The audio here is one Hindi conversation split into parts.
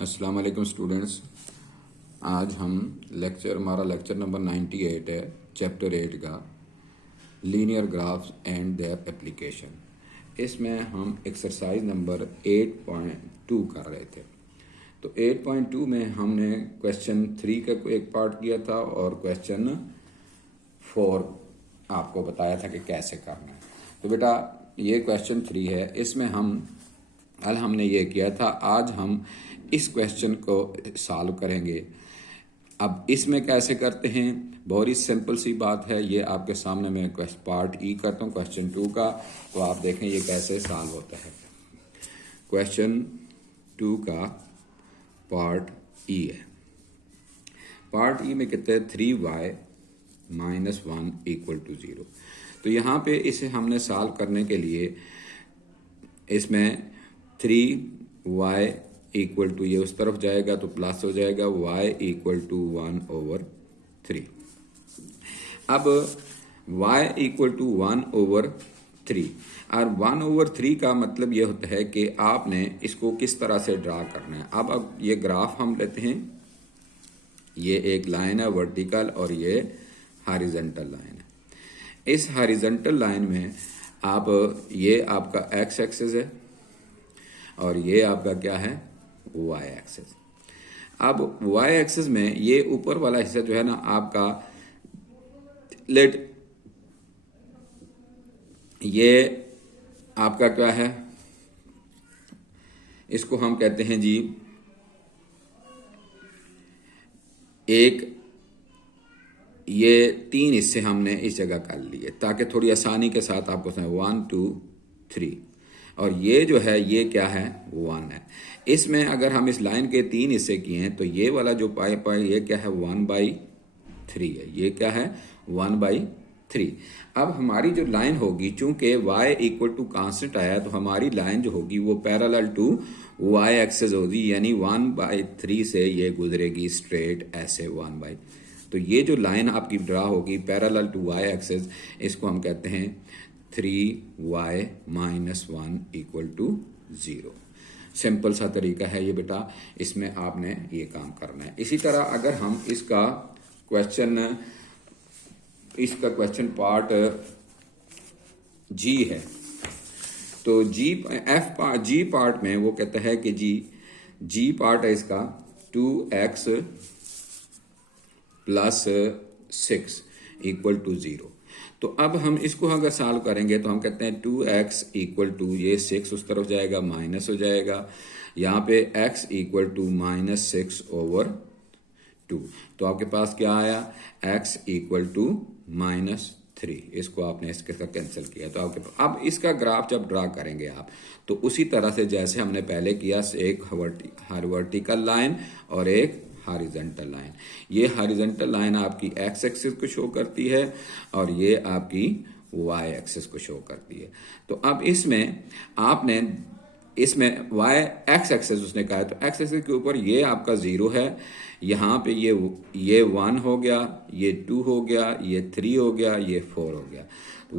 अस्सलाम वालेकुम स्टूडेंट्स। आज हम हमारा लेक्चर नंबर 98 है, चैप्टर 8 का linear graphs and their application. इसमें हम एक्सरसाइज नंबर 8.2 कर रहे थे। तो 8.2 में हमने क्वेश्चन 3 का एक पार्ट किया था और क्वेश्चन 4 आपको बताया था कि कैसे करना है। तो बेटा ये क्वेश्चन 3 है, इसमें हमने ये किया था। आज हम इस क्वेश्चन को सॉल्व करेंगे। अब इसमें कैसे करते हैं, बहुत ही सिंपल सी बात है। ये आपके सामने मैं पार्ट ई करता हूँ क्वेश्चन 2 का, तो आप देखें ये कैसे सॉल्व होता है। क्वेश्चन 2 का पार्ट ई है। पार्ट ई में कहते हैं 3y - 1 = 0। तो यहाँ पे इसे हमने सॉल्व करने के लिए इसमें 3y = ये उस तरफ जाएगा तो प्लस हो जाएगा, y = 1/3। अब y = 1/3 और 1/3 का मतलब ये होता है कि आपने इसको किस तरह से ड्रा करना है। अब ये ग्राफ हम लेते हैं। ये एक लाइन है वर्टिकल और ये हॉरिजॉन्टल लाइन है। इस हॉरिजॉन्टल लाइन में आप ये आपका x एक्सिस है और ये आपका क्या है, y एक्सिस। अब y एक्सिस में ये ऊपर वाला हिस्सा जो है ना आपका ये आपका क्या है, इसको हम कहते हैं जी एक, ये 3 हिस्से हमने इस जगह कर लिए ताकि थोड़ी आसानी के साथ आपको समझ 1 2 3। और ये जो है ये क्या है, 1 है। इसमें अगर हम इस लाइन के 3 हिस्से किए हैं तो ये वाला जो पाई ये क्या है, 1/3 है। ये क्या है, 1/3। अब हमारी जो लाइन होगी, चूंकि y = कांस्टेंट आया तो हमारी लाइन जो होगी वो पैरेलल टू y एक्सिस होगी, यानी 1/3 से ये गुजरेगी स्ट्रेट ऐसे 1/। तो ये जो लाइन आपकी ड्रा होगी पैरेलल टू y एक्सिस, इसको हम कहते हैं 3y - 1 = 0। सिंपल सा तरीका है ये बेटा, इसमें आपने ये काम करना है। इसी तरह अगर हम इसका क्वेश्चन पार्ट जी है तो जी पार्ट में वो कहता है कि जी पार्ट है इसका 2x + 6 = 0। तो अब हम इसको अगर सॉल्व करेंगे तो हम कहते हैं 2x = ये 6 उस तरफ जाएगा, माइनस हो जाएगा। यहाँ पे x = -6/2। तो आपके पास क्या आया, x = -3। इसको आपने इसके साथ कैंसिल किया तो आपके पास। अब इसका ग्राफ जब ड्रा करेंगे आप तो उसी तरह से जैसे हमने पहले किया, एक वर्टिकल लाइन और एक हॉरिजॉन्टल लाइन। ये हॉरिजॉन्टल लाइन आपकी x एक्सिस को शो करती है और ये आपकी y एक्सिस को शो करती है। तो अब इसमें x एक्सिस उसने कहा है तो x एक्सिस के ऊपर ये आपका 0 है। यहाँ पे ये 1 हो गया, ये 2 हो गया, ये 3 हो गया, ये 4 हो गया।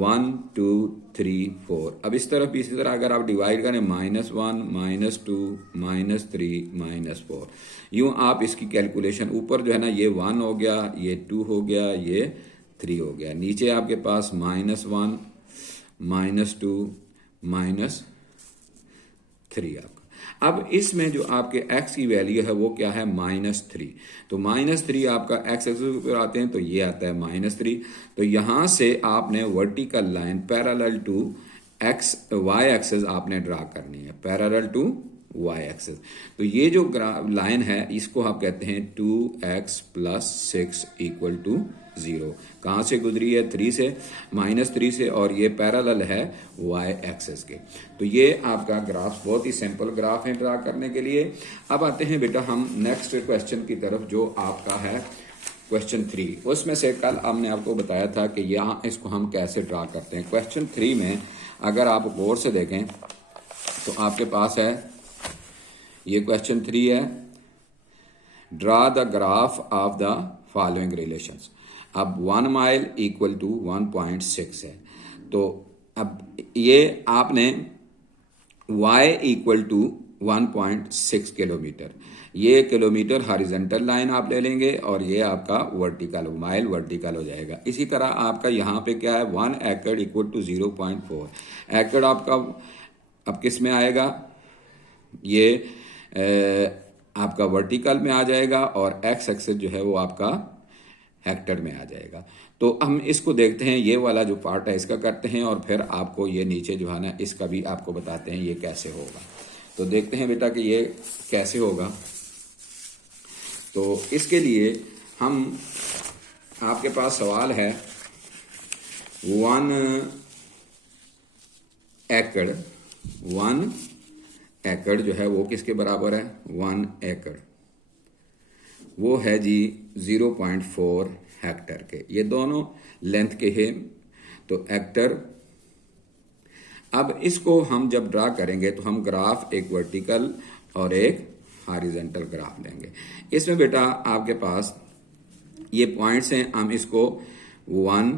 1 2 3 4। अब इस तरफ भी इसी तरह अगर आप डिवाइड करें -1 -2 -3 -4, यूं आप इसकी कैलकुलेशन, ऊपर जो है ना ये 1 हो गया, ये 2 हो गया, ये 3 हो गया, नीचे आपके पास -1 -2 -3 आपका। अब इसमें जो आपके x की वैल्यू है वो क्या है, -3। तो -3 आपका x एक्सिस के ऊपर आते हैं तो ये आता है -3। तो यहां से आपने vertical line parallel to y axis आपने ड्रा करनी है, पैरेलल टू y एक्सिस। तो ये जो लाइन है इसको आप कहते हैं 2x + 6 = 0। कहाँ से गुजरी है, 3 से, -3 से, और ये पैरेलल है y एक्सिस के। तो ये आपका ग्राफ बहुत ही सिंपल ग्राफ है ड्रा करने के लिए। अब आते हैं बेटा हम नेक्स्ट क्वेश्चन की तरफ, जो आपका है क्वेश्चन 3। उसमें से कल हमने आपको बताया था कि यहाँ इसको हम कैसे ड्रा करते हैं। क्वेश्चन 3 में अगर आप गौर से देखें तो आपके पास है, ये क्वेश्चन 3 है, draw the graph of the following relations. अब 1 माइल = 1.6 है। तो अब ये आपने y = 1.6 किलोमीटर। ये किलोमीटर हॉरिजॉन्टल लाइन आप ले लेंगे और ये आपका वर्टिकल माइल वर्टिकल हो जाएगा। इसी तरह आपका यहाँ पे क्या है 1 एकड़ इक्वल टू 0.4 एकड़ आपका अब किस में आएगा, ये आपका वर्टिकल में आ जाएगा और एक्स एक्सिस जो है वो आपका हेक्टर में आ जाएगा। तो हम इसको देखते हैं, ये वाला जो पार्ट है इसका करते हैं और फिर आपको ये नीचे जो है ना इसका भी आपको बताते हैं ये कैसे होगा। तो देखते हैं बेटा कि ये कैसे होगा। तो इसके लिए हम आपके पास सवाल है 1 एकड़ जो है वो किसके बराबर है, 1 एकड़ वो है जी 0.4 हेक्टर के। ये दोनों लेंथ के हैं तो हेक्टर। अब इसको हम जब ड्रा करेंगे तो हम ग्राफ एक वर्टिकल और एक हॉरिजॉन्टल ग्राफ लेंगे। इसमें बेटा आपके पास ये पॉइंट्स हैं, हम इसको 1,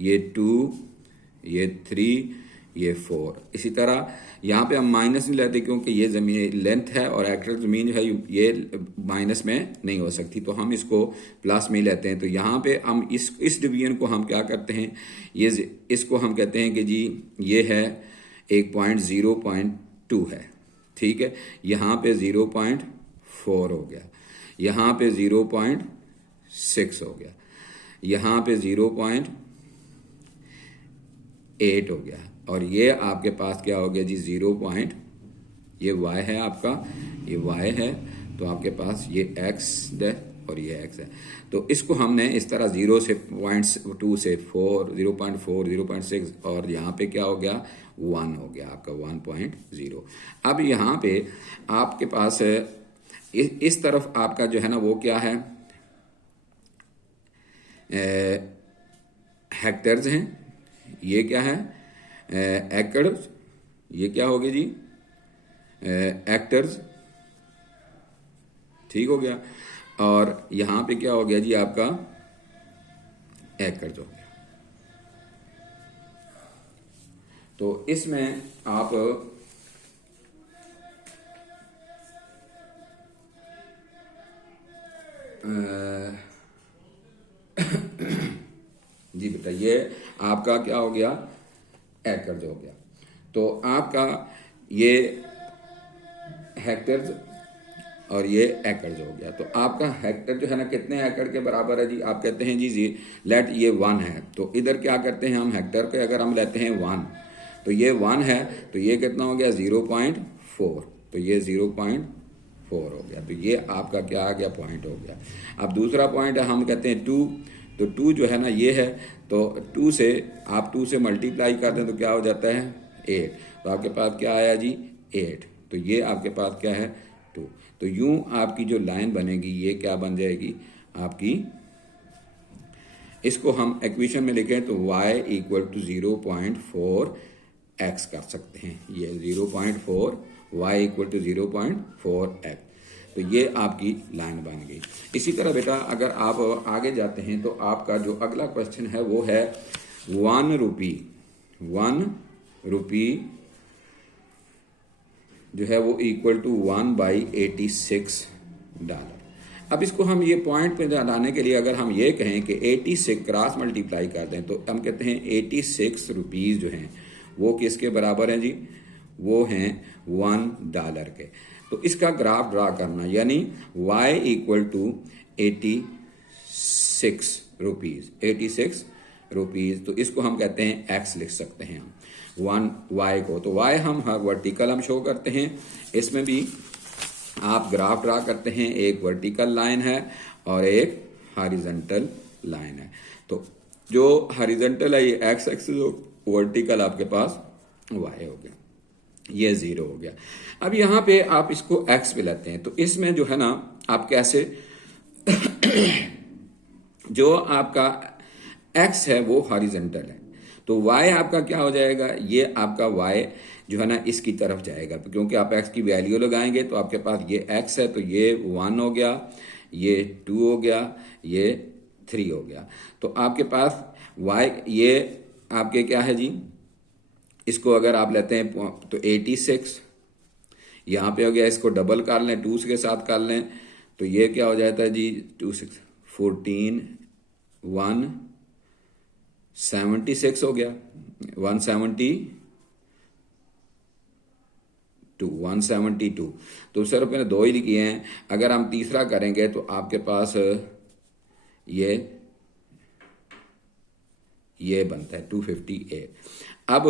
ये 2, ये 3, ये 4, इसी तरह यहाँ पे हम माइनस नहीं लेते क्योंकि ये जमीन लेंथ है और एक्चुअल जमीन जो है ये माइनस में नहीं हो सकती, तो हम इसको प्लस में लेते हैं। तो यहाँ पे हम इस डिवीजन को हम क्या करते हैं, ये इसको हम कहते हैं कि जी ये है एक पॉइंट 0.2 है, ठीक है। यहाँ पे 0.4 हो गया, यहाँ पे 0.6 हो गया, यहाँ पे 0.8 हो गया और ये आपके पास क्या हो गया जी 0. ये y है आपका, ये y है तो आपके पास ये x है और ये x है। तो इसको हमने इस तरह 0 से 0.2 से 4, 0.4, 0.6 और यहाँ पे क्या हो गया 1 हो गया आपका 1.0। अब यहाँ पे आपके पास इस तरफ आपका जो है ना वो क्या है, हेक्टर्स हैं, ये क्या है एकड़, ये क्या हो गया जी हेक्टर्स, ठीक हो गया। और यहाँ पे क्या हो गया जी आपका एकड़ हो गया। तो इसमें आप जी बेटा ये आपका क्या हो गया एकड़ हो गया। तो आपका ये हेक्टर्स और ये एकड़ हो गया। तो आपका हेक्टर जो है ना कितने एकड़ के बराबर है जी, आप कहते हैं जी लेट ये 1 है, तो इधर क्या करते हैं हम हेक्टर के अगर हम लेते हैं 1 तो ये 1 है, तो ये कितना हो गया 0.4, तो ये 0.4 हो गया। तो ये आपका क्या आ गया पॉइंट हो गया। अब दूसरा पॉइंट है हम कहते हैं 2, तो 2 जो है ना ये है, तो 2 से आप 2 से मल्टीप्लाई कर दें तो क्या हो जाता है 8, तो आपके पास क्या आया जी 8, तो ये आपके पास क्या है 2। तो यूं आपकी जो लाइन बनेगी ये क्या बन जाएगी आपकी, इसको हम इक्वेशन में लिखें तो y इक्वल टू 0.4x कर सकते हैं, ये 0.4 y इक्वल टू 0.4x, तो ये आपकी लाइन बन गई। इसी तरह बेटा अगर आप आगे जाते हैं तो आपका जो अगला क्वेश्चन है वो है 1 रुपी जो है वो इक्वल टू 1/86 डॉलर। अब इसको हम ये पॉइंट पे लाने के लिए अगर हम ये कहें कि 86 क्रॉस मल्टीप्लाई कर दें तो हम कहते हैं 86 रुपीज़ जो हैं वो किसके बराबर हैं जी, वो हैं $1 के। तो इसका ग्राफ ड्रा करना यानी y इक्वल टू 86 रुपीज़, तो इसको हम कहते हैं x लिख सकते हैं हम 1y को। तो y हम वर्टिकल हम शो करते हैं, इसमें भी आप ग्राफ ड्रा करते हैं, एक वर्टिकल लाइन है और एक हॉरिजॉन्टल लाइन है। तो जो हॉरिजॉन्टल है ये x एक्सिस, वर्टिकल आपके पास y हो गया, ये 0 हो गया। अब यहाँ पे आप इसको x पे लेते हैं तो इसमें जो है ना आप कैसे जो आपका x है वो हॉरिजॉन्टल है, तो y आपका क्या हो जाएगा, ये आपका y जो है ना इसकी तरफ जाएगा, क्योंकि आप x की वैल्यू लगाएंगे तो आपके पास ये x है, तो ये 1 हो गया, ये 2 हो गया, ये 3 हो गया। तो आपके पास y ये आपके क्या है जी, इसको अगर आप लेते हैं तो 86, यहाँ पे हो गया, इसको डबल कर लें 2 के साथ कर लें तो ये क्या हो जाता है जी 2 6 14 176 हो गया 172 तो सिर्फ मैंने 2 ही लिखे हैं। अगर हम तीसरा करेंगे तो आपके पास ये बनता है 250A। अब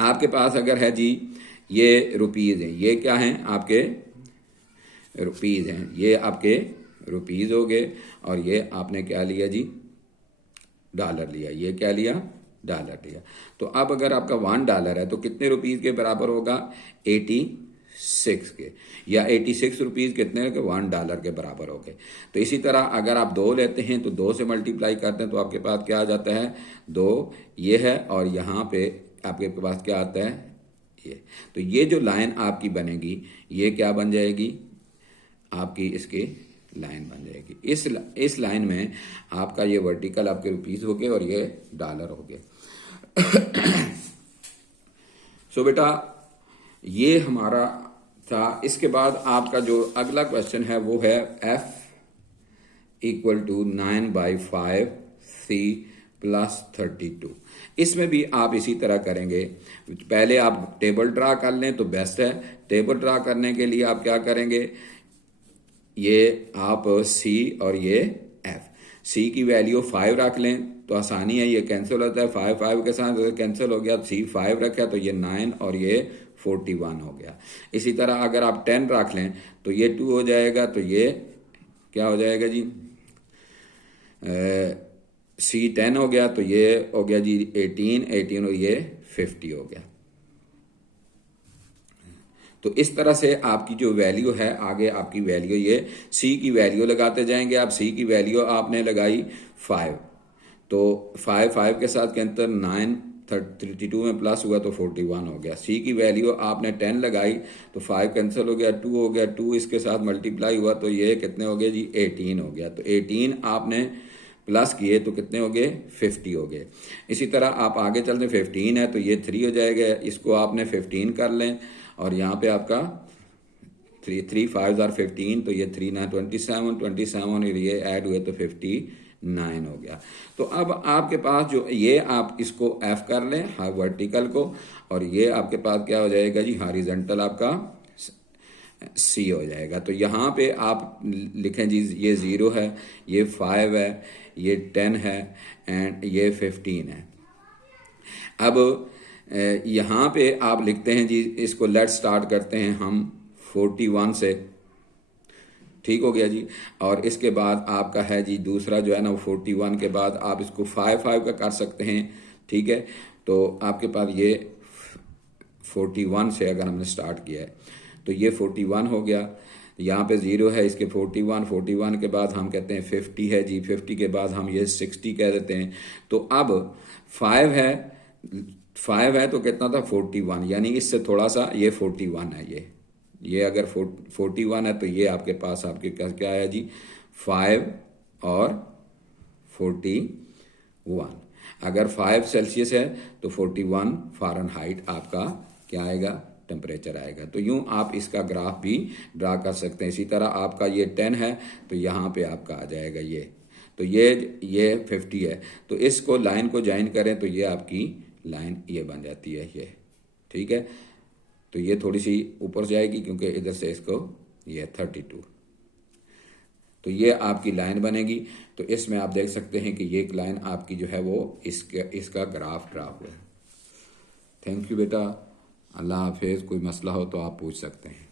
आपके पास अगर है जी ये रुपीज़ हैं, ये क्या हैं आपके रुपीज़ हैं, ये आपके रुपीज़ हो गए और ये आपने क्या लिया जी डॉलर लिया, ये क्या लिया डॉलर लिया। तो अब अगर आपका $1 है तो कितने रुपीज़ के बराबर होगा 86 के, या 86 रुपीज़ कितने के $1 के बराबर हो गए। तो इसी तरह अगर आप 2 लेते हैं तो 2 से मल्टीप्लाई करते हैं तो आपके पास क्या आ जाता है 2 ये है और यहाँ पे आपके पास क्या आता है ये। तो ये जो लाइन आपकी बनेगी ये क्या बन जाएगी आपकी इसकी लाइन बन जाएगी। इस लाइन में आपका ये वर्टिकल आपके रुपीज़ हो गए और ये डॉलर हो गए। सो बेटा ये हमारा था। इसके बाद आपका जो अगला क्वेश्चन है वो है F = 9/5C + 32। इसमें भी आप इसी तरह करेंगे। पहले आप टेबल ड्रा कर लें तो बेस्ट है। टेबल ड्रा करने के लिए आप क्या करेंगे, ये आप C और ये F, C की वैल्यू 5 रख लें तो आसानी है, ये कैंसिल होता है 5 के साथ कैंसिल हो गया। C 5 रखा तो ये 9 और ये 41 हो गया। इसी तरह अगर आप 10 रख लें तो ये 2 हो जाएगा, तो ये क्या हो जाएगा जी C 10 हो गया, तो ये हो गया जी 18 और ये 50 हो गया। तो इस तरह से आपकी जो वैल्यू है आगे आपकी वैल्यू ये C की वैल्यू लगाते जाएंगे। आप C की वैल्यू आपने लगाई 5, तो 5 के साथ के अंतर 9 32 में प्लस हुआ तो 41 हो गया। C की वैल्यू आपने 10 लगाई तो 5 कैंसिल हो गया, 2 हो गया, 2 इसके साथ मल्टीप्लाई हुआ तो ये कितने हो गए जी 18 हो गया। तो 18 आपने प्लस किए तो कितने हो गए 50 हो गए। इसी तरह आप आगे चलते 15 है तो ये 3 हो जाएगा, इसको आपने 15 कर लें और यहाँ पे आपका 3 5 are 15 तो ये 3 9 27 और ये ऐड हुए तो 59 हो गया। तो अब आपके पास जो ये आप इसको F कर लें हाँ वर्टिकल को, और ये आपके पास क्या हो जाएगा जी हॉरिजॉन्टल आपका C हो जाएगा। तो यहाँ पे आप लिखें जी ये 0 है, ये 5 है, ये 10 है एंड ये 15 है। अब यहाँ पे आप लिखते हैं जी इसको लेट्स स्टार्ट करते हैं हम 41 से, ठीक हो गया जी। और इसके बाद आपका है जी दूसरा जो है ना 41 के बाद आप इसको 5 का कर सकते हैं, ठीक है। तो आपके पास ये 41 से अगर हमने स्टार्ट किया है तो ये 41 हो गया, यहाँ पे 0 है, इसके 41 के बाद हम कहते हैं 50 है जी, 50 के बाद हम ये 60 कह देते हैं। तो अब 5 है तो कितना था 41, यानी इससे थोड़ा सा ये 41 है, ये अगर 41 है तो ये आपके पास आपके क्या है जी 5 और 41। अगर 5 सेल्सियस है तो 41 फ़ारेनहाइट आपका क्या आएगा टेम्परेचर आएगा। तो यूं आप इसका ग्राफ भी ड्रा कर सकते हैं। इसी तरह आपका ये 10 है तो यहाँ पे आपका आ जाएगा ये, तो ये 50 है, तो इसको लाइन को ज्वाइन करें तो ये आपकी लाइन ये बन जाती है ये, ठीक है। तो ये थोड़ी सी ऊपर जाएगी क्योंकि इधर से इसको ये 32, तो ये आपकी लाइन बनेगी। तो इसमें आप देख सकते हैं कि ये लाइन आपकी जो है वो इसका ग्राफ ड्रा हुआ है। थैंक यू बेटा, अल्लाह हाफिज़। कोई मसला हो तो आप पूछ सकते हैं।